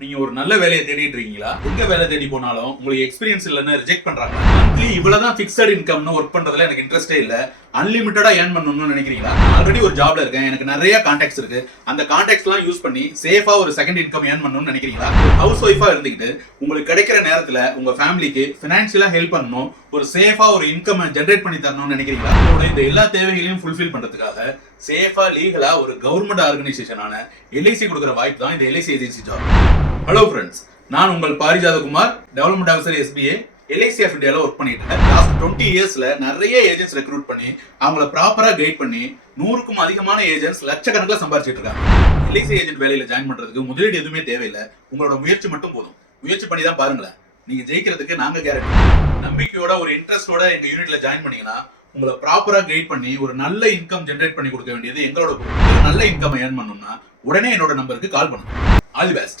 நீங்க ஒரு நல்ல வேலையை தேடிட்டு இருக்கீங்களா? எங்க வேலை தேடி போனாலும் உங்களுக்கு எக்ஸ்பீரியன்ஸ் இல்லைன்னு ரிஜெக்ட் பண்றாங்க. மந்த்லி இவ்வளவுதான் ஃபிக்ஸட் இன்கம்னு ஒர்க் பண்றதுல எனக்கு இன்ட்ரெஸ்டே இல்ல. அன்லிமிட்டடா ஏர்ன் பண்ணணும்னு நினைக்கிறீங்களா? ஆல்ரெடி ஒரு ஜாப்ல இருக்கேன், எனக்கு நிறைய கான்டாக்ட்ஸ் இருக்கு. அந்த கான்டாக்ட்ஸ் எல்லாம் யூஸ் பண்ணி சேஃபா ஒரு செகண்ட் இன்கம் ஏர்ன் பண்ணணும்னு நினைக்கிறீங்களா? ஹவுஸ் ஒய்ஃபா இருந்துகிட்டு உங்களுக்கு கிடைக்கிற நேரத்துல உங்க ஃபேமிலிக்கு பினான்சியலா ஹெல்ப் பண்ணணும், ஒரு சேஃபா ஒரு இன்கம் ஜெனரேட் பண்ணி தரணும்னு நினைக்கிறீங்களா? உங்களோட இந்த எல்லா தேவைகளையும் ஃபுல்ஃபில் பண்றதுக்காக சேஃபா லீகலா ஒரு கவர்மெண்ட் ஆர்கனைசேஷனான எல்ஐசி கொடுக்குற வாய்ப்பு தான் இந்த LIC agency job. Hello friends, நான் உங்கள் Parijathakumar, development officer SBA, LIC of இந்தியாவில் ஒர்க் பண்ணிட்டு இருக்கேன். லாஸ்ட் 20 இயர்ஸ்ல நிறைய ஏஜென்ட்ஸ் ரெக்ரூட் பண்ணி அவங்கள ப்ராப்பரா கைட் பண்ணி 100க்கும் அதிகமான ஏஜென்ட்ஸ் லட்சக்கணக்கில் சம்பாதிச்சிட்டு இருக்காங்க. LIC ஏஜென்ட் வேலையில ஜாயின் பண்றதுக்கு முதலீடு எதுவுமே தேவையில்லை, உங்களோட முயற்சி மட்டும் போதும். முயற்சி பண்ணி தான் பாருங்களேன், நீங்க ஜெயிக்கிறதுக்கு நாங்க கேரண்டி. நம்பிக்கையோட ஒரு இன்ட்ரெஸ்டோட எங்க யூனிட்ல ஜாயின் பண்ணீங்கன்னா உங்களை ப்ராப்பரா கைட் பண்ணி ஒரு நல்ல இன்கம் ஜெனரேட் பண்ணி கொடுக்க வேண்டியது எங்களோட பொறுப்பு. நல்ல இன்கம் ஏர்ன் பண்ணணும்னா உடனே என்னோட நம்பருக்கு கால் பண்ணுங்க. All the best.